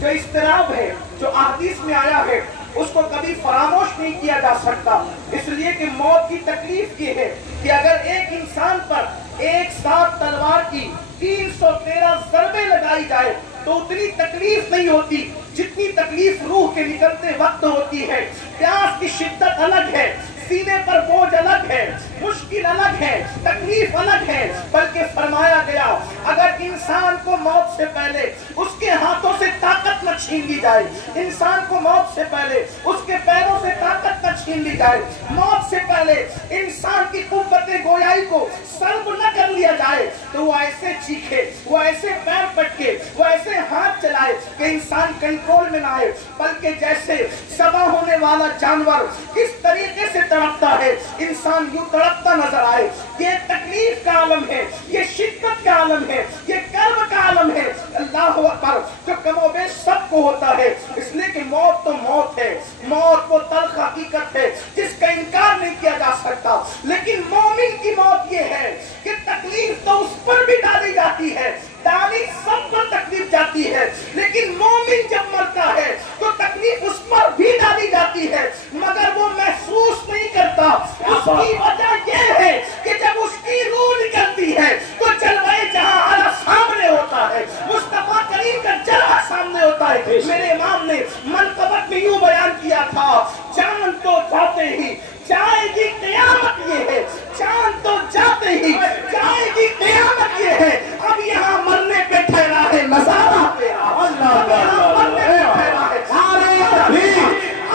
جو اضطراب ہے، جو احادیث میں آیا ہے، اس کو کبھی فراموش نہیں کیا جا سکتا، اس لیے کہ موت کی تکلیف یہ ہے کہ اگر ایک انسان پر ایک ساتھ تلوار کی 313 ضربیں لگائی جائے تو اتنی تکلیف نہیں ہوتی جتنی تکلیف روح کے نکلتے وقت ہوتی ہے۔ پیاس کی شدت الگ ہے، سینے پر بوجھ الگ ہے، مشکل الگ ہے، تکلیف الگ ہے، بلکہ فرمایا گیا اگر انسان کو موت سے پہلے اس کے ہاتھوں سے طاقت نہ چھین لی جائے، انسان کو موت سے پہلے اس کے پیروں سے طاقت نہ چھین لی جائے، موت سے پہلے انسان کی قوت گویائی کو سلب نہ کر لیا جائے تو وہ ایسے چیخے، وہ ایسے پیر پٹکے، وہ ایسے ہاتھ چلائے کہ انسان کنٹرول میں نہ آئے، بلکہ جیسے ذبح ہونے والا جانور کس طریقے سے تڑپتا ہے انسان یوں تڑپتا نظر آئے۔ یہ تکلیف کا عالم ہے، یہ شدت کا عالم ہے، یہ کرب کا عالم ہے۔ اللہ اکبر، جو کم و بیش سب کو ہوتا ہے، اس لیے کہ موت تو موت ہے، موت وہ تلخ حقیقت ہے جس کا انکار نہیں کیا جا سکتا، لیکن مومن کی موت یہ ہے کہ تکلیف تو اس پر بھی ڈالی جاتی ہے، ڈالی سب پر تکلیف جاتی ہے، لیکن مومن جب مرتا ہے تو تکلیف اس پر بھی ڈالی جاتی ہے مگر وہ محسوس نہیں کرتا۔ اس کی وجہ یہ ہے کہ جب اس کی روح نکلتی ہے تو جلوہ جہاں اعلیٰ سامنے ہوتا ہے، مصطفیٰ کریم کا جلوہ سامنے ہوتا ہے۔ میرے امام نے منقبت میں یوں بیان کیا تھا، جان تو جاتے ہی جائے گی قیامت، یہ ہے جان تو جاتے ہی جائے گی قیامت، یہ ہے اب یہاں مرنے پہ ٹھہرا ہے نظارہ تیرا، یہاں مرنے پہ ٹھہرا ہے۔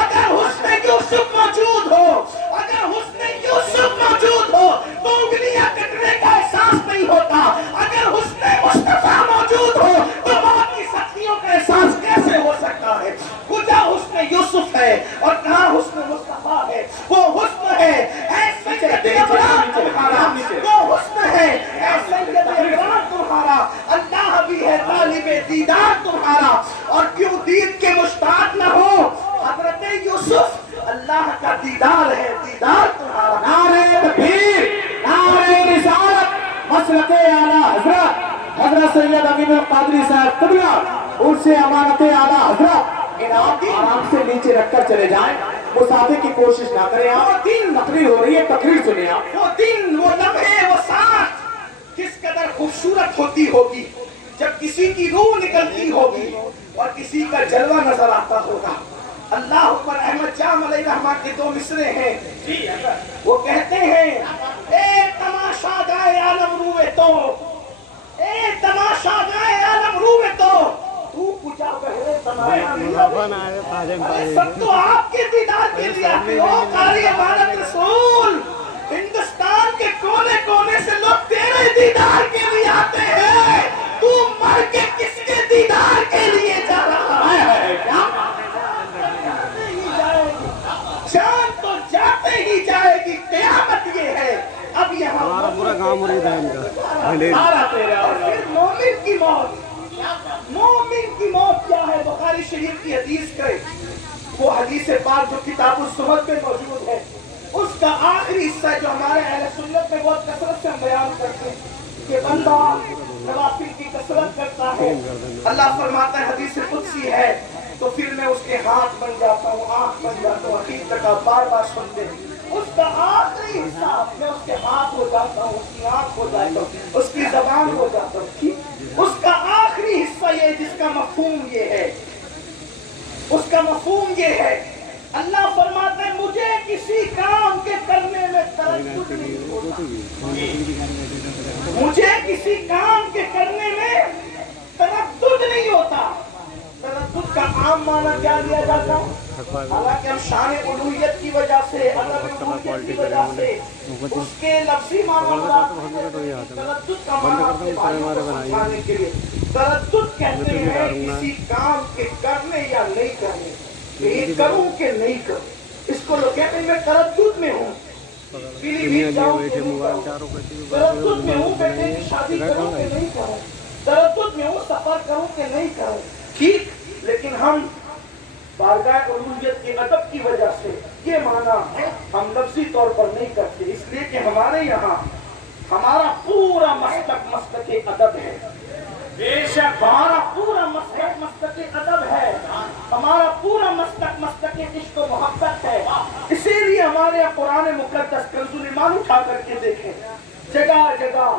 اگر حسن یوسف موجود ہو، اگر حسن یوسف موجود ہو تو انگلیاں کٹنے کا احساس نہیں ہوتا، اگر حسن مصطفیٰ موجود ہو تو موت کی سختیوں کا احساس کیسے ہو سکتا ہے؟ کجا حسن یوسف ہے اور کہاں حسن مصطفیٰ ہے؟ وہ حسن ہے اے سید ابرار تمہارا، وہ حسن ہے اے سید ابرار تمہارا، اللہ بھی ہے طالب دیدار تمہارا، اور کیوں دید کے مشتاق نہ ہو؟ حضرت یوسف اللہ کا دیدار ہے، دیدار تمہارا۔ نعرہ تکبیر، نعرہ رسالت، مسلک اعلیٰ حضرت حضرت سید امین القادری صاحب قبلہ، ان سے امانت اعلیٰ حضرت آرام سے نیچے رکھ کر چلے جائیں، مسافر کی کوشش نہ کریں۔ آپ دن تقریر ہو رہی ہے، تقریر سنیں آپ۔ وہ دن، وہ لمحے، وہ ساتھ کس قدر خوبصورت ہوتی ہوگی جب کسی کی روح نکلتی ہوگی اور کسی کا جلوہ نظر آتا ہوگا۔ اللہ اکبر، احمد جام علیہ رحمہ کے دو مصرے ہیں، وہ کہتے ہیں اے تماشا گائے عالم روئے تو، اے تماشا گائے عالم روئے تو، تو کجا بہرے تماشا نہیں، سب تو آپ کے دیدار کے لیے آتے ہو۔ قاری امانت رسول، ہندوستان کے کونے کونے سے لوگ تیرے دیدار کے لیے آتے ہیں، تو مر کے کس کے دیدار کے لیے جا رہا ہے؟ جان تو جاتے ہی جائے گی قیامت، یہ ہے اب یہاں ہمارا پورا کام ہو رہا ہے سارا تیرا۔ اور پھر مومن کی موت، مومن کی موت کیا ہے؟ بخاری شریف کی حدیث کرے، وہ حدیث پاک جو کتاب الصحبت میں موجود ہے، اس کا آخری حصہ جو ہمارے اہل سنت میں بہت کثرت سے ہم بیان کرتے ہیں کہ بندہ نوافل کی کثرت کرتا ہے، اللہ فرماتا ہے حدیث قدسی ہے، تو پھر میں اس کے ہاتھ بن جاتا ہوں، آنکھ بن جاتا ہوں، حقیقت کا بار بار سنتے ہیں۔ اس کا آخری حصہ میں اس کے ہاتھ ہو جاتا ہوں، اس کی آنکھ ہو جاتا ہوں، اس کی زبان ہو جاتا ہوں، ٹھیک؟ اس کا آخری حصہ یہ جس کا مفہوم یہ ہے، اس کا مفہوم یہ ہے، اللہ فرماتا ہے مجھے کسی کام کے کرنے میں تردد نہیں ہوتا، مجھے کسی کام کے کرنے میں تردد نہیں ہوتا۔ تردد کا عام معنی کیا لیا جاتا ہے؟ حالانکہ ہم شان الوہیت کی وجہ سے، عدم الوہیت کی وجہ سے اس کے لفظی معنی تردد کا معنی سمجھانے کے لیے تردد کہتے ہیں کسی کام کے کرنے یا نہیں کرنے، یہ کروں کہ نہیں کروں، اس کو لوگ کہتے ہیں میں تردد میں ہوں، پیلی بھیٹ جاؤں کہ نہیں کروں، تردد میں ہوں بیٹے کی شادی کروں کہ نہیں کروں، تردد میں ہوں سفر کروں کہ نہیں کروں، ٹھیک؟ لیکن ہم بارگاہ الوہیت کے ادب کی وجہ سے یہ معنی ہم لفظی طور پر نہیں کرتے، اس لیے کہ ہمارے یہاں ہمارا پورا مسلک ادب ہے، ہمارا پورا مسلک مسلک ادب ہے، ہمارا پورا مسلک مسلک عشق و محبت ہے. اسی لیے ہمارے یہاں قرآن مقدس کنز ایمان اٹھا کر کے دیکھیں، جگہ جگہ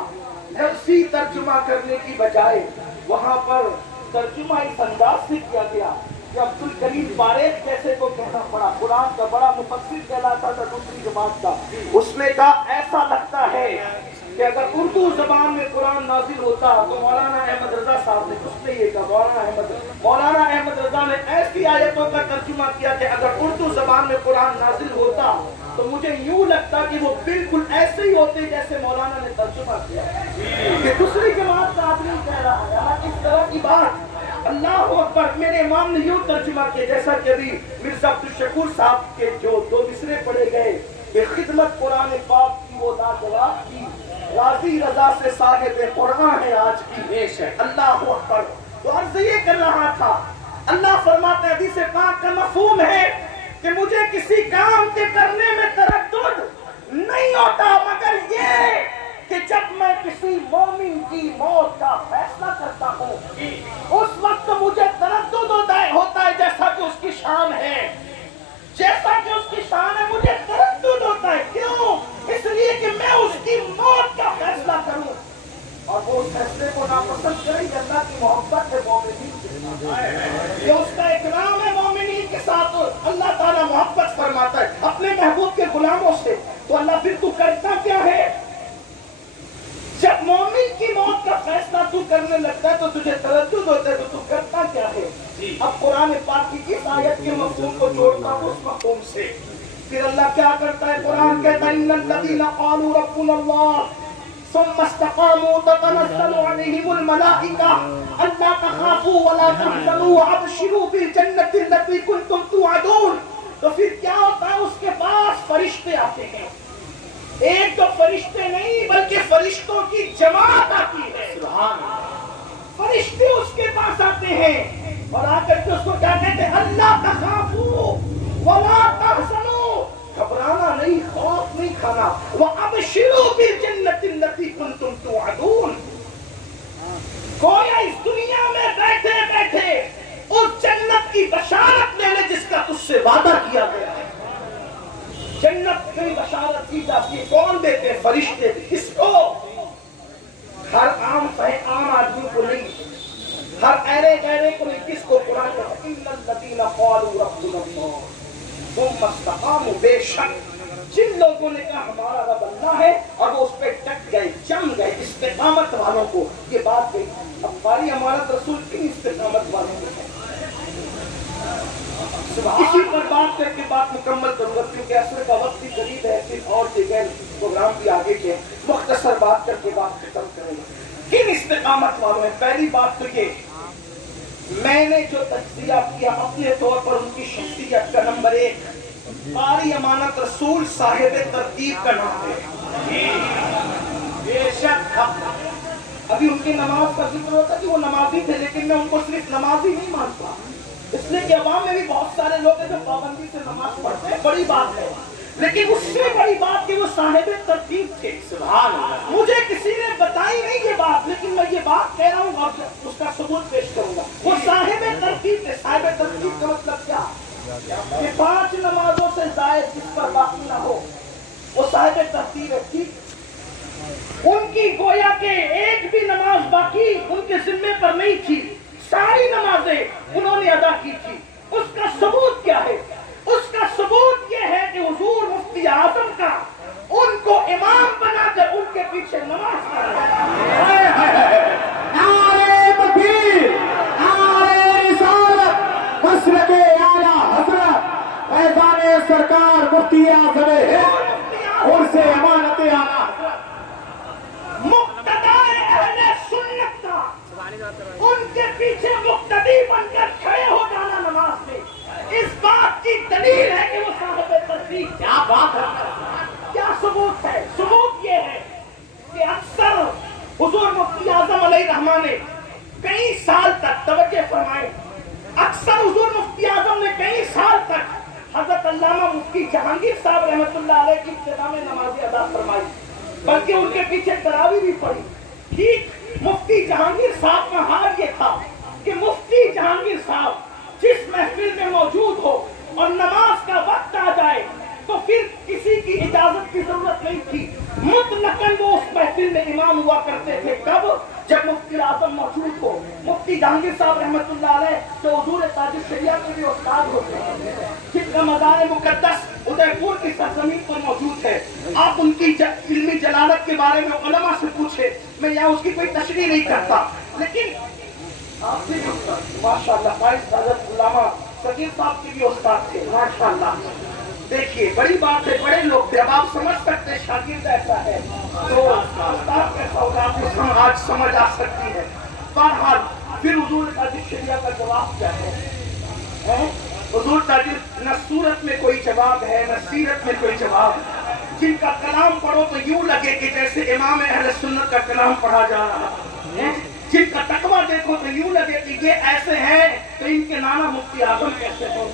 لفظی ترجمہ کرنے کی بجائے وہاں پر ترجمہ اس انداز سے کیا گیا کہ عبد الکریم فاریق جیسے کو کہنا پڑا، قرآن کا بڑا مفسر کہلاتا تھا دوسری جماعت کا. اس نے کہا ایسا لگتا ہے کہ اگر اردو زبان میں قرآن نازل ہوتا تو مولانا احمد رضا صاحب نے اس نے یہ کہا، مولانا احمد رضا نے ایسی آیتوں کا ترجمہ کیا کہ اگر اردو زبان میں قرآن نازل ہوتا تو مجھے یوں لگتا کہ وہ بالکل ایسے ہی ہوتے جیسے مولانا نے ترجمہ کیا. کہ دوسری جماعت کا آدمی کہہ رہا ہے اس طرح کی بات. اللہ اکبر. میرے امام نے یوں ترجمہ کیا جیسا کہ ابھی مرزا عبدالشکور صاحب کے جو 2 مصرے پڑھے گئے کہ خدمت قرآن پاک کی وہ لاجواب کی، راضی رضا سے صاحب قرآن ہے آج کی. اللہ اکبر. تو عرض یہ کر رہا تھا، اللہ فرماتے ہیں حدیث پاک کا مفہوم ہے کہ مجھے کسی کام کے کرنے میں تردد نہیں ہوتا مگر یہ کہ جب میں کسی مومن کی موت کا فیصلہ کرتا ہوں اس وقت مجھے تردد ہوتا ہے جیسا کہ اس کی شان ہے، جیسا کہ اس کی شان ہے مجھے تردد ہوتا ہے. کیوں؟ اس لیے کہ میں اس کی موت کا فیصلہ کروں اور وہ اس فیصلے کو ناپسند کرے. اللہ کی محبت ہے مومنین کے ساتھ، یہ اس کا اکرام ہے مومنین کے ساتھ. اللہ تعالیٰ محبت فرماتا ہے اپنے محبوب کے غلاموں سے. تو اللہ پھر تو کرتا کیا ہے؟ جب مومن کی موت کا فیصلہ تو کرنے لگتا ہے تو تجھے تردد ہوتا ہے تو کرتا کیا ہے؟ اب قرآن پاک کی اس آیت کے مفہوم کو جوڑتا ہوں اس مفہوم سے. پھر اللہ کیا کرتا ہے؟ قرآن کہتا ہے ان الذین قالوا ربنا اللہ ثم استقاموا تتنزل عليهم الملائكة ألا تخافوا ولا تحزنوا وابشروا بالجنة التي كنتم توعدون. تو پھر کیا ہوتا ہے؟ اس کے پاس فرشتے آتے ہیں، ایک تو فرشتے نہیں بلکہ فرشتوں کی جماعت آتی ہے. فرشتے اس کے پاس آتے ہیں اور آ کر کے اس کو کیا کہتے ہیں؟ اللہ تخافوا ولا تحزنوا، گھبرانا نہیں، خوف نہیں کھانا. وَأَبْشِرُوا بِالْجَنَّةِ الَّتِي كُنْتُمْ تُوعَدُونَ. گویا اس دنیا میں بیٹھے بیٹھے اس جنت کی بشارت لے لے جس کا تجھ سے وعدہ کیا گیا ہے. جنت کی بشارت کی جاتی ہے، کون دیتے ہیں؟ فرشتے. کس کو؟ ہر عام آدمی کو نہیں، ہر ایرے گہرے کو نہیں. کس کو؟ قرآن کا ان الذین قالوا ربنا اللہ ثم استقاموا. بے شک جن لوگوں نے کہا ہمارا رب اللہ ہے اور وہ اس پہ ٹک گئے، جم گئے، استقامت والوں کو یہ بات گئی. اب ہماری امانت رسول کی استقامت والوں کو ہے. اسی پر بات کر کے بات مکمل کروں گا کیونکہ عصر کا وقت بھی قریب ہے، پھر اور دیگر پروگرام بھی آگے کے. مختصر بات کر کے بات ختم کریں گے. کن استقامت والوں ہیں؟ پہلی بات تو یہ میں نے جو تجزیہ کیا اپنے طور پر ان کی شخصیت کا نمبر 1 قاری امانت رسول صاحب ترتیب کا نام ہے. بے شک ابھی ان کی نماز کا ذکر ہوتا کہ وہ نمازی تھے، لیکن میں ان کو صرف نمازی نہیں مانتا، اس لیے کہ عوام میں بھی بہت سارے لوگ ہیں جو پابندی سے نماز پڑھتے ہیں، بڑی بات ہے. لیکن اس سے بڑی بات کہ وہ صاحب ترتیب تھے. سبحان اللہ. مجھے کسی نے بتائی نہیں یہ بات، لیکن میں یہ بات کہہ رہا ہوں اور اس کا ثبوت پیش کروں گا. وہ صاحب ترتیب تھے. صاحب ترتیب کا مطلب کیا؟ کہ 5 نمازوں سے زائد جس پر باقی نہ ہو وہ صاحب ترتیب ہے. ٹھیک، ان کی گویا کہ ایک بھی نماز باقی ان کے ذمے پر نہیں تھی، ساری نمازیں انہوں نے ادا کی تھی. اس کا ثبوت کیا ہے؟ اس کا ثبوت یہ ہے کہ حضور مفتی اعظم کا ان کو امام بنا کر ان کے پیچھے نماز پڑھنا. نعرے تکبیر، نعرے رسالت، مسلک اعلیٰ حضرت فیضان سرکار مفتی اعظم ہند اور سے امانت اعلیٰ مقتدائے اہل سنت کا ان کے پیچھے مقتدی بن کر کھڑے ہو جانا نماز میں اس بات کی دلیل ہے کہ وہ صاحب ترتیب. کیا بات ہے، کیا ثبوت ہے؟ ثبوت یہ ہے کہ اکثر حضور مفتی اعظم علیہ الرحمہ نے کئی سال تک، توجہ فرمائیں، اکثر حضور مفتی اعظم نے کئی سال تک حضرت علامہ مفتی جہانگیر صاحب رحمۃ اللہ علیہ کی ابتدا میں نماز ادا فرمائی، بلکہ ان کے پیچھے تراویح بھی پڑھی. ٹھیک، مفتی جہانگیر صاحب کا حال یہ تھا کہ مفتی جہانگیر صاحب جس محفل میں موجود ہو اور نماز کا وقت آ جائے تو پھر کسی کی اجازت کی ضرورت نہیں تھی، مطلقاً وہ اس محفل میں امام ہوا کرتے تھے۔ کب؟ جب مفتی اعظم موجود ہو۔ مفتی جہانگیر صاحب رحمۃ اللہ علیہ جو حضور تاج الشریعہ کے بھی استاد ہوتے ہیں، جن کا مزار مقدس ادے پور کی سرزمین پر موجود ہے۔ آپ ان کی علمی جلالت کے بارے میں علماء سے پوچھے، میں یہاں اس کی کوئی تشریح نہیں کرتا، لیکن آپ سے ماشاء اللہ فائز حضرت علامہ صغیر صاحب کے بھی استاد تھے، ماشاء اللہ۔ دیکھیے بڑی بات ہے، بڑے لوگ تھے، اب آپ سمجھ سکتے ہیں شاگرد ایسا ہے تو استاد کیسا ہوگا، آپ کو آج سمجھ آ سکتی ہے۔ بہرحال پھر حضور تاج الشریعہ کا جواب کیا ہے؟ حضور تاج نہ صورت میں کوئی جواب ہے نہ سیرت میں کوئی جواب، جن کا کلام پڑھو تو یوں لگے کہ جیسے امام اہل سنت کا کلام پڑھا جا رہا ہے، جن کا تقویٰ دیکھو تو یوں لگے کہ یہ ایسے ہیں تو ان کے نانا مفتی اعظم کیسے ہو۔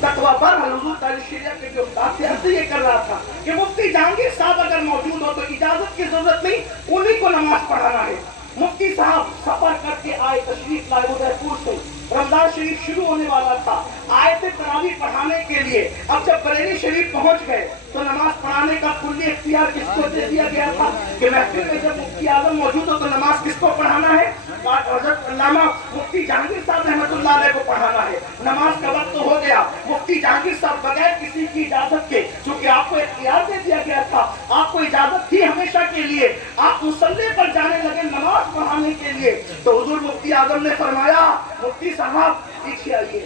تقویٰ پر حضور تاج الشریعہ کے جو استاد تھے، حضرت یہ کر رہا تھا کہ مفتی جہانگیر صاحب اگر موجود ہو تو اجازت کی ضرورت نہیں، انہی کو نماز پڑھانا ہے۔ مفتی صاحب سفر کر کے آئے، تشریف لائے ادے پور سے، رمضان شریف شروع ہونے والا تھا، آئے تھے تراویح پڑھانے کے لیے۔ اب جب بریلی شریف پہنچ گئے تو نماز پڑھانے کا کلی اختیار کس کو دے دیا گیا تھا کہ محفل میں جب مفتی اعظم موجود ہو تو نماز کس کو پڑھانا ہے؟ حضرت علامہ مفتی جہانگیر صاحب رحمۃ اللہ علیہ کو پڑھانا ہے۔ نماز کا وقت تو ہو گیا، مفتی جہانگیر صاحب بغیر کسی کی اجازت کے، چونکہ آپ کو اختیار دے دیا گیا تھا، آپ کو اجازت تھی ہمیشہ کے لیے، آپ مصلی پر جانے لگے نماز پڑھانے کے لیے، تو حضور مفتی اعظم نے فرمایا مفتی صاحب پیچھے آئیے۔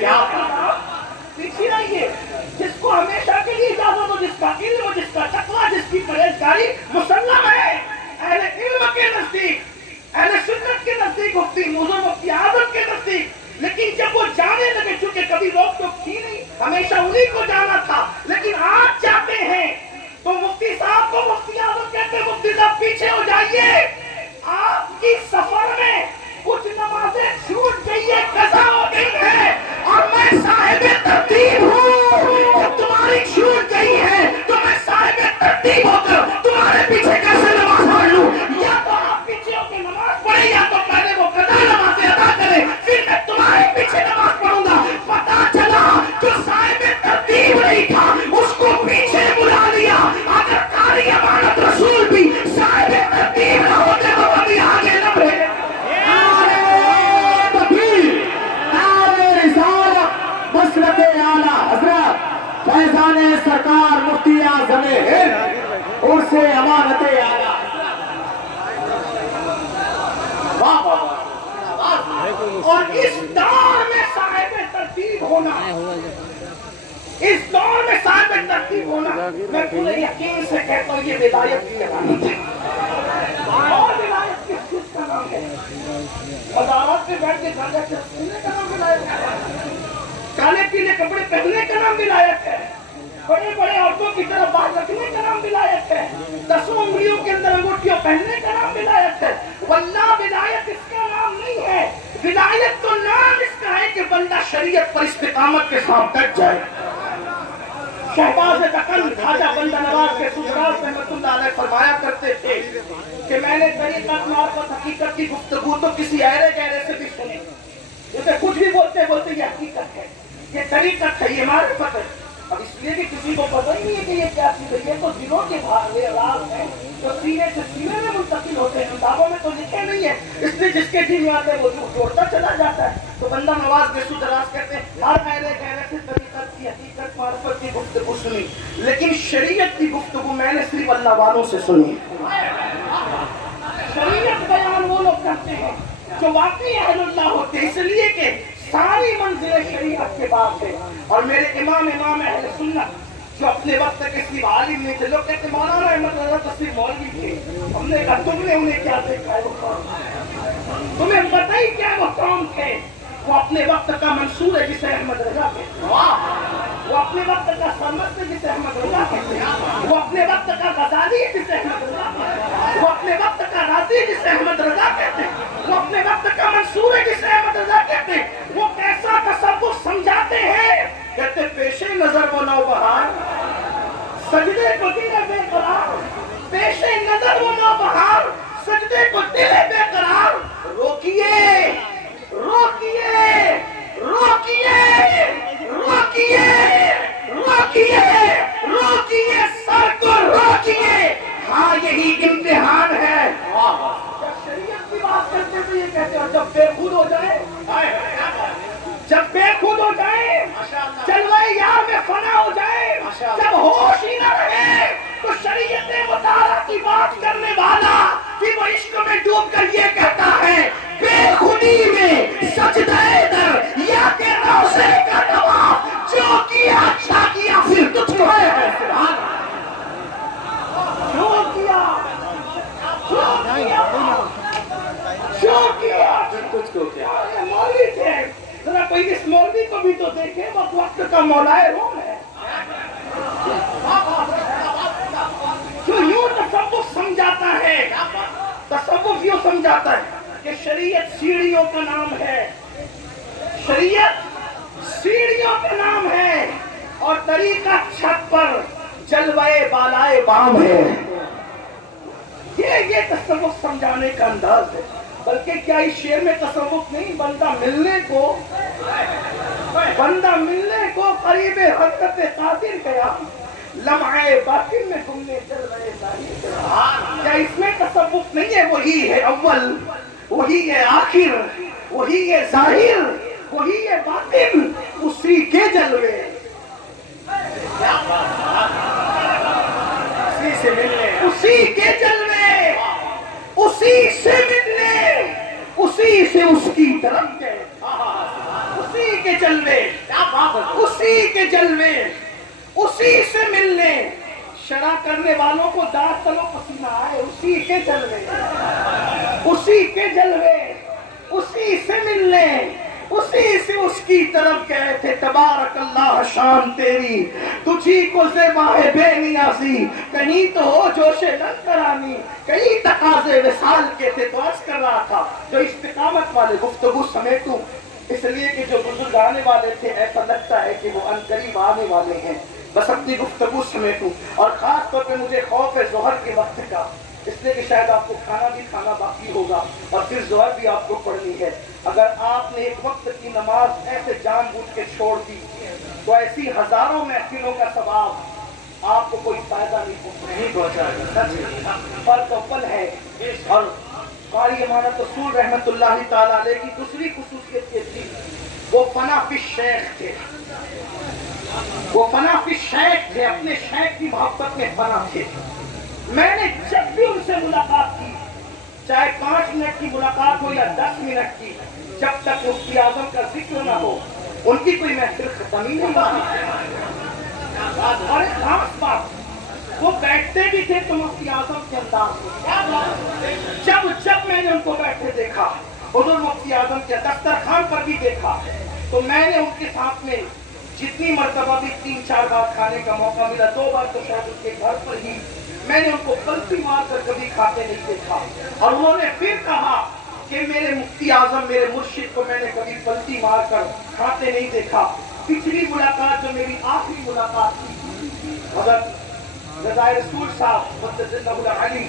کیا پیچھے آئیے، جس کو ہمیشہ کے لیے اجازت ہو، جس کا علم، جس کا تقویٰ، جس کی پرہیزگاری مسلم ہے، اہل علم کے نزدیک، اہل سنت کے نزدیک، مفتی اعظم کے نزدیک، لیکن جب وہ جانے لگے، چونکہ کبھی روک ٹوک تھی نہیں، ہمیشہ انہی کو جانا تھا، لیکن آج جاتے ہیں تو مفتی صاحب کو مفتی اعظم کہتے ہیں مفتی صاحب پیچھے ہو جائیے، آپ کی سفر میں کچھ نمازیں چھوٹ گئی ہے، قضا ہو گئی ہے، اور میں صاحب ترتیب ہوں، جب تمہاری چھوٹ گئی ہے تو میں صاحب ترتیب ہو کر تمہارے پیچھے کیسے نماز پڑھ لوں؟ یا تو آپ پیچھے ہو کے نماز پڑھیں، یا تو پہلے وہ قضا نمازیں ادا کریں، پھر میں تمہارے پیچھے نماز پڑھوں گا۔ پتا چلا جو صاحب ترتیب نہیں تھا اس کو پیچھے بلا لیا، اگر قاری امانت رسول بھی صاحب ترتیب نہ ہوتے تو کبھی آگے نہ بڑھے۔ مسلک اعلیٰ حضرت فیضان سرکار مفتی اعظم ہند اور سے امانت اعلیٰ، اور اس دور میں صاحب ترتیب ہونا، اس دور میں صاحب ترتیب ہونا، میں پورے یقین سے کہتا ہوں یہ ولایت کی علامت ہے۔ اور ولایت کس چیز کا نام ہے؟ مزارات پہ بیٹھ کے گاجا چلنے کا نام ولایت ہے، کالے پیلے کپڑے پہننے کا نام ولایت ہے، بڑے بڑے عورتوں کی طرف بات رکھنے کا نام ولایت ہے، 10 انگلیوں کے اندر انگوٹھیاں پہننے کا نام ولایت ہے۔ واللہ ولایت اس کا نام نہیں ہے، ولایت تو نام اس کا ہے کہ بندہ شریعت پر استقامت کے ساتھ ڈٹ جائے۔ شہباز دکن خواجہ بندہ نواز کے سسرال رحمۃ اللہ علیہ فرمایا کرتے تھے کہ میں نے طریقت معرفت حقیقت کی گفتگو تو کسی ایرے گہرے سے بھی سنی، جسے کچھ بھی بولتے بولتے یہ حقیقت ہے، یہ طریقت ہے، یہ معرفت ہے۔ اب اس لیے کہ کسی کو پتہ ہی نہیں ہے کہ یہ کیا چیز ہے، یہ تو دلوں کے راز ہیں جو سینے سے سینے میں منتقل ہوتے ہیں، کتابوں میں تو لکھے نہیں ہے، اس لیے جس کے دل میں آتے ہیں وہ جوڑتا چلا جاتا ہے۔ تو بندہ نواز بے دراز کہتے ہیں ہر ایرے گہرے سے طریقت کی حقیقت معرفت کی گفتگو سنی، لیکن شریعت کی گفتگو میں نے صرف اللہ والوں سے سنی۔ شریعت بیان وہ لوگ کرتے ہیں جو واقعی اہل اللہ ہوتے ہیں، اس لیے کہ ساری منزلیں شریعت کے بعد ہے۔ اور میرے امام اہل سنت جو اپنے وقت کے صرف عالم نہیں تھے، لوگ کہتے مولانا احمد رضا تو صرف مولوی تھے، ہم نے کہا تم نے انہیں کیا دیکھا ہے، وہ کون؟ تمہیں پتہ ہی کیا وہ کون تھے؟ وہ اپنے وقت کا منصور ہے جسے احمد رضا کہتے ہیں، وہ اپنے وقت کا سرمست ہے جسے احمد رضا کہتے ہیں، وہ اپنے وقت کا غزالی ہے جسے احمد رضا کہتے ہیں، وہ اپنے وقت کا راضی ہے جسے احمد رضا کہتے ہیں، وہ اپنے وقت کا منصور ہے جسے احمد رضا کہتے ہیں۔ وہ کیسا تصوف سمجھاتے ہیں؟ کہتے پیشے نظر وہ نوبہار، سجدے کو دل بے قرار، پیش نظر وہ نوبہار سجدے کو دل بے قرار روکیے روکیے روکیے روکیے روکیے روکیے سر کو روکیے ہاں یہی امتحان ہے شریعت کی بات کرتے ہوئے یہ کہتے ہیں جب بے خود ہو جائے جب بے خود ہو جائے جلوہ یار میں فنا ہو جائے جب ہوش ہی نہ رہے تو شریعت مطالعہ کی بات کرنے والا پھر وہ عشق میں ڈوب کر یہ کہتا ہے بے خودی میں سجدہ در یا کہ روزے کا طواف جو کیا اچھا کیا پھر تجھ کو ہے جو کیا تجھ کو کیا مولوی تھے ذرا کوئی اس مولوی کو بھی تو دیکھے وہ وقت کا مولائے روم ہے جو یوں تصوف سمجھاتا ہے تصوف یوں سمجھاتا ہے کہ شریعت سیڑھیوں کا نام ہے شریعت سیڑھیوں کا نام ہے اور طریقہ چھت پر جلوے بالائے بام ہے یہ تصوف سمجھانے کا انداز ہے بلکہ کیا اس شعر میں تصوف نہیں بندہ ملنے کو قریب حضرت قادر گیا لمحے باطن میں گمنے چل رہے کیا اس میں تصوف نہیں ہے وہی ہے اول وہی ہے آخر وہی ہے ظاہر وہی ہے باطن اسی کے جلوے اسی کے جلوے اسی سے ملنے اسی سے اس کی طرف گئے اسی کے جلوے اسی کے جلوے اسی سے ملنے شرع کرنے والوں کو داغ تلو پسینہ آئے اسی کے جلوے اسی کے جلوے اسی سے ملنے اسی سے اس کی طرف گئے تھے تبارک اللہ شان تیری تجھی کو زیباہ بے نیازی کہیں تو ہو جوش لن کرانی کہیں تقاضے وصال کے تھے تو عرض کر رہا تھا جو استقامت والے گفتگو سمیٹوں اس لیے کہ جو بزرگ آنے والے تھے ایسا لگتا ہے کہ وہ عنقریب آنے والے ہیں بس اپنی گفتگو سمیٹوں اور خاص طور پہ مجھے خوف ہے ظہر کے وقت کا اس لیے کہ شاید آپ کو کھانا بھی کھانا باقی ہوگا اور پھر ظہر بھی آپ کو پڑھنی ہے اگر آپ نے ایک وقت کی نماز ایسے جان بوجھ کے چھوڑ دی تو ایسی ہزاروں محفلوں کا ثواب آپ کو کوئی فائدہ نہیں پہنچائے گا فرق اول ہے اور قاری امانت رسول رحمت اللہ تعالیٰ علیہ کی دوسری خصوصیت یہ تھی وہ فنا فی الشیخ تھے وہ فنا فی الشیخ تھے اپنے شیخ کی محبت میں فنا تھے میں نے جب بھی ان سے ملاقات کی چاہے 5 منٹ کی ملاقات ہو یا 10 منٹ کی جب تک مفتی اعظم کا ذکر نہ ہو ان کی کوئی محفل ختم ہی نہیں ہوتی اور ایک خاص بات وہ بیٹھتے بھی تھے تو مفتی اعظم کے انداز میں جب میں نے ان کو بیٹھے دیکھا حضور مفتی اعظم کے دسترخوان پر بھی دیکھا تو میں نے ان کے ساتھ میں جتنی مرتبہ بھی 3-4 بار کھانے کا موقع ملا 2 بار تو شاید ان کے گھر پر ہی میں نے ان کو پلٹی مار کر کبھی کھاتے نہیں دیکھا اور انہوں نے پھر کہا کہ میرے مفتی اعظم میرے مرشد کو میں نے کبھی پلٹی مار کر کھاتے نہیں دیکھا پچھلی ملاقات جو میری آخری ملاقات تھی حضرت رضائے رسول صاحب مدد علی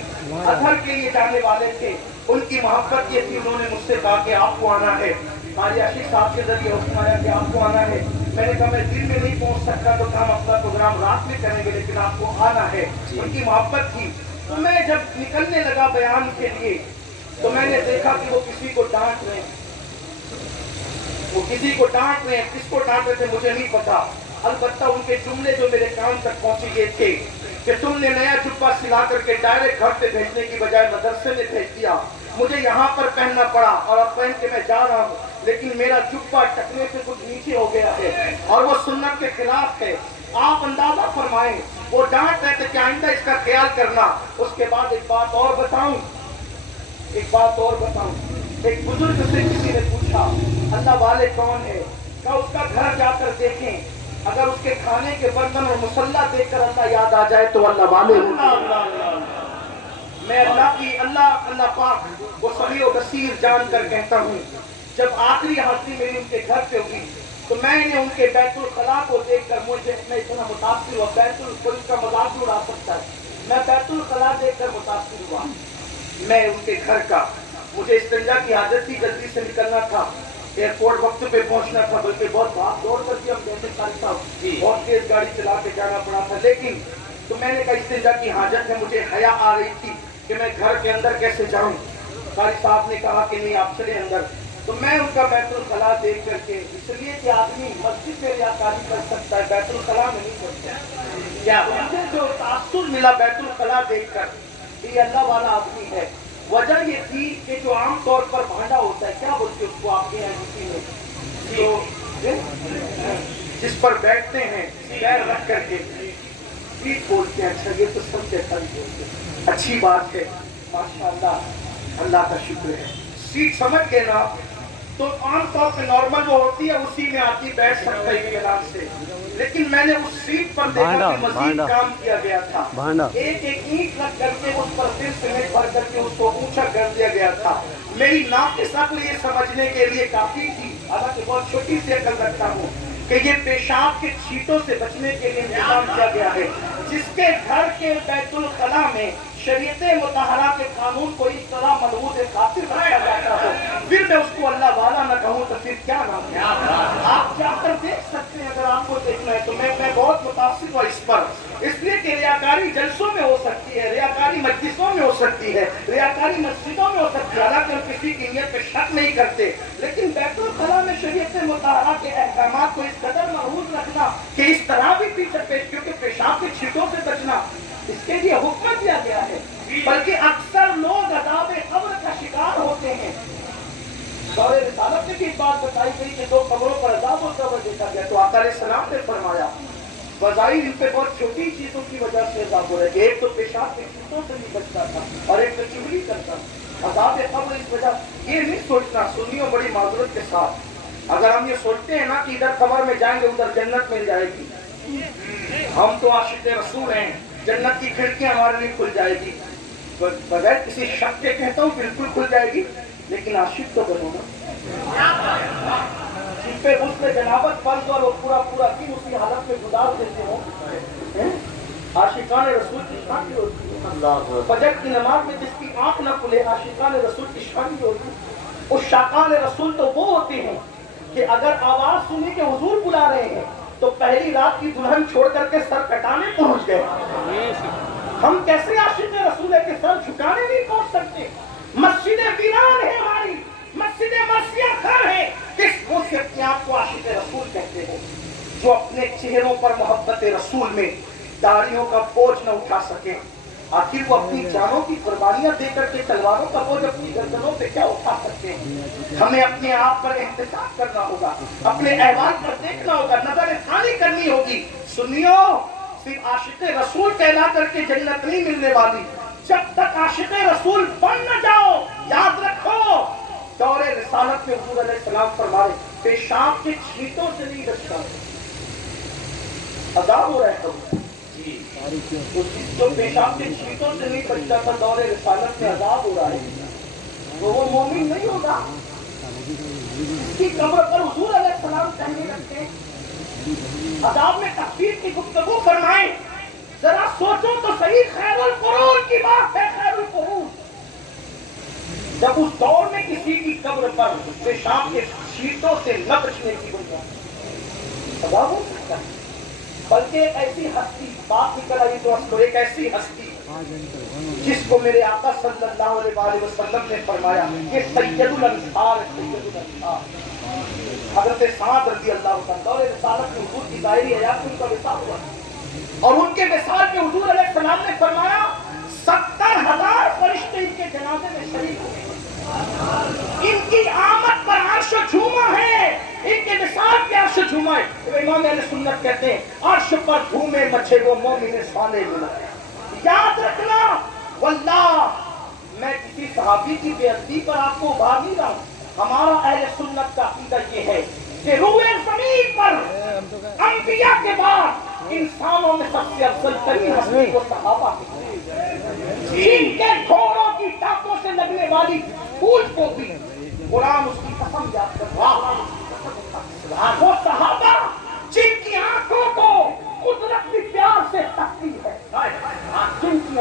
اظہر کے لیے جانے والے تھے ان کی محبت یہ تھی انہوں نے مجھ سے کہا کہ آپ کو آنا ہے قاری عاشق صاحب کے ذریعے حکم آیا کہ آپ کو آنا ہے میں نے کہا میں دن میں نہیں پہنچ سکتا تو ہم اپنا پروگرام رات میں کریں گے لیکن آپ کو آنا ہے ان کی محبت تھی تو میں جب نکلنے لگا بیان کے لیے تو میں نے دیکھا کہ وہ کسی کو ڈانٹ رہے ہیں کس کو ڈانٹ رہے تھے مجھے نہیں پتا البتہ ان کے جملے جو میرے کان تک پہنچے یہ تھے کہ تم نے نیا جبہ سلا کر کے ڈائریکٹ گھر پہ بھیجنے کی بجائے مدرسے میں بھیج دیا مجھے یہاں پر پہننا پڑا اور اب پہن کے میں جا رہا ہوں لیکن میرا جبہ ٹکنے سے کچھ نیچے ہو گیا ہے اور وہ سنت کے خلاف ہے آپ اندازہ فرمائیں وہ ڈانٹ رہے تھے کہ آئندہ اس کا خیال کرنا اس کے بعد ایک بات اور بتاؤں ایک بزرگ سے کسی نے پوچھا اللہ والے کون ہے کہا اس کا گھر جا کر دیکھیں اگر اس کے کھانے کے برتن اور مصلہ دیکھ کر اللہ یاد آ جائے تو اللہ والے میں اللہ پاک وہ سمیع و بصیر جان کر کہتا ہوں جب آخری حاضری میری ان کے گھر پہ ہوئی تو میں نے ان کے بیت الخلاء کو دیکھ کر مجھے میں اتنا متاثر ہوا بیت الخلاء کا مذاق اڑا سکتا ہے میں بیت الخلا دیکھ کر متاثر ہوا. میں ان کے گھر کا, مجھے استنجا کی عادت تھی, جلدی سے نکلنا تھا, ایئرپورٹ وقت پہ پہنچنا تھا, بلکہ بہت بھاگ دوڑ کر کے ہم گئے تھے قاری صاحب, بہت تیز گاڑی چلا کے جانا پڑا تھا. لیکن تو میں نے کہا استنجا کی حاجت ہے, مجھے حیا آ رہی تھی کہ میں گھر کے اندر کیسے جاؤں. قاری صاحب نے کہا کہ نہیں آپ چلے اندر. تو میں ان کا بیت الخلا دیکھ کر کے, اس لیے کہ آدمی مسجد میں ریاکاری کر سکتا ہے, بیت الخلا میں نہیں کرتا. کیا مجھے جو تاثر ملا بیت الخلا دیکھ کر, یہ اللہ والا آدمی ہے. وجہ یہ تھی کہ جو عام طور پر بھانڈا ہوتا ہے, کیا بولتے اس کو آپ کے یہاں یوپی میں, جو جس پر بیٹھتے ہیں پیر رکھ کر کے, پیٹ بولتے ہیں. اچھا یہ تو سب سے بولتے ہیں, اچھی بات ہے, ماشاءاللہ, اللہ کا شکر ہے. سیٹ سمجھ گئے نا, تو عام طور پہ نارمل وہ ہوتی ہے اسی میں آتی بیٹھ سکتا ہے اطمینان سے. لیکن میں نے اس سیٹ پر دیکھا کہ مزید کام کیا گیا تھا. ایک ایک اینٹ رکھ کر کے اس پر پھر سیمنٹ بھر کر کے اس کو اونچا کر دیا گیا تھا. میری ناقص عقل یہ سمجھنے کے لیے کافی تھی, حالانکہ بہت چھوٹی سی عقل رکھتا ہوں, کہ یہ پیشاب کے چھینٹوں سے بچنے کے لیے انتظام کیا گیا ہے. جس کے گھر کے بیت الخلا میں شریعت مطہرہ کے قانون کو اس طرح ملحوظ خاطر رکھا جاتا ہو, پھر میں اس کو اللہ والا نہ کہوں تو پھر کیا نام ہے. آپ جا کر دیکھ سکتے ہیں اگر آپ کو دیکھنا ہے تو. میں بہت متاثر ہوا اس پر, اس لیے کہ ریاکاری جلسوں میں ہو سکتی ہے, ریاکاری مجلسوں میں ہو سکتی ہے, ریاکاری مسجدوں میں ہو سکتی ہے, حالانکہ ہم کسی کی نیت پہ شک نہیں کرتے. لیکن بیت الخلا میں شریعت مطہرہ کے احکامات کو اس قدر محفوظ رکھنا کہ اس طرح بھی پیچھے کیونکہ پیشاب کے چھینٹوں سے بچنا, اس کے لیے حکم دیا گیا ہے. بلکہ اکثر لوگ عذاب قبر کا شکار ہوتے ہیں. دور رسالت میں بھی ایک بات بتائی گئی کہ 2 قبروں پر عذاب و قبر دیکھا گیا, تو آقا علیہ السلام نے فرمایا بظاہر ان پہ بہت چھوٹی چیزوں کی وجہ سے عذاب ہو رہا ہے. ایک تو پیشاب کے چھینٹوں سے نہیں بچتا تھا, اور ایک تو چغلی کرتا تھا. عذاب قبر اس وجہ, یہ نہیں سوچنا سنیوں بڑی معذرت کے ساتھ, اگر ہم یہ سوچتے ہیں نا کہ ادھر قبر میں جائیں گے ادھر جنت مل جائے گی, ہم تو عاشق رسول ہیں, جنت کی کھڑکیاں ہمارے لیے کھل جائے گی, بغیر کسی شک کے کہتا ہوں بالکل کھل جائے گی. لیکن عاشق تو بنو نا, جن پہ اس میں جنابت فرض اور وہ پورا دن اسی حالت میں گزار دیتے ہو. عاشقان رسول کی شان بھی ہوتی ہے. فجر کی نماز میں جس کی آنکھ نہ کھلے, عاشقان رسول کی شان بھی ہوتی ہے. اس شاقان رسول تو وہ ہوتے ہیں کہ اگر آواز سنی کہ حضور بلا رہے ہیں تو پہلی رات کی دلہن چھوڑ کر کے سر کٹانے پہنچ گئے. ہم کیسے عاشق رسول ہے کہ سر جھکانے نہیں پہنچ سکتے. مسجد ویران ہے ہماری, مسجد مرثیہ گھر ہے, کس منہ سے اپنے آپ کو عاشق رسول کہتے ہو؟ جو اپنے چہروں پر محبت رسول میں داڑھیوں کا بوجھ نہ اٹھا سکے, آخر وہ اپنی جانوں کی قربانیاں دے کر کے تلواروں کا بوجھ اپنی گردنوں پہ کیا اٹھا سکتے ہیں؟ ہمیں اپنے آپ پر احتساب کرنا ہوگا, اپنے احوال پر دیکھنا ہوگا, نظر ثانی کرنی ہوگی. سنیو, صرف عاشق رسول کہلا کر کے جنت نہیں ملنے والی. جب تک عاشق رسول بن نہ جاؤ, یاد رکھو دور رسالت میں حضور علیہ السلام فرمائے پیشاب کے چھینٹوں سے نہیں بچتا, عذاب ہو رہا ہے. جو پیشاب کے چھینٹوں سے نہیں بچتا تھا دور رسالت میں عذاب ہو رہا ہے, تو وہ مومن نہیں ہوگا. اس کی قبر پر حضور علیہ السلام کہنے لگتے عذاب میں تخفیف کی گفتگو فرمائیں. ذرا سوچو تو صحیح, خیر القرون کی بات ہے, خیر القرون. جب اس دور میں کسی کی قبر پر پیشاب کے چھینٹوں سے نہ بچنے کی وجہ عذاب ہو سکتا ہے. بلکہ ایسی ہستی بات نکل آئی دوستو, ایک ایسی ہستی جس کو میرے آقا صلی اللہ علیہ وآلہ وسلم نے فرمایا کہ سید الانصار, سید الانصار حضرت سعد رضی اللہ عنہ. دور رسالت میں حضور کی ظاہری حیات میں ان کا وصال ہوا, اور ان کے وصال کے حضور علیہ السلام نے فرمایا 70,000 فرشتے ان کے جنازے میں شریک ہوئے. ان کی آمد پر عرش جھوما ہے, ان کے وصال کے عرش جھوما ہے. امام اہل سنت کہتے ہیں عرش پر جھومے مچھے وہ مومن صالح ملا. یاد رکھنا, واللہ میں کسی صحابی کی بے ادبی پر آپ کو ابھار نہیں رہا ہوں. ہمارا اہل سنت کا عقیدہ یہ ہے کہ روئے زمین پر انبیاء کے بعد انسانوں میں سب سے افضل ترین ہستی وہ صحابہ کی, جن کے گھوڑوں کی ٹانکوں سے لگنے والی پھول کو بھی قرآن اس کی قسم یاد کر رہا. وہ صحابہ جن کی آنکھوں کو قدرت بھی پیار سے تکتی ہے, جن کی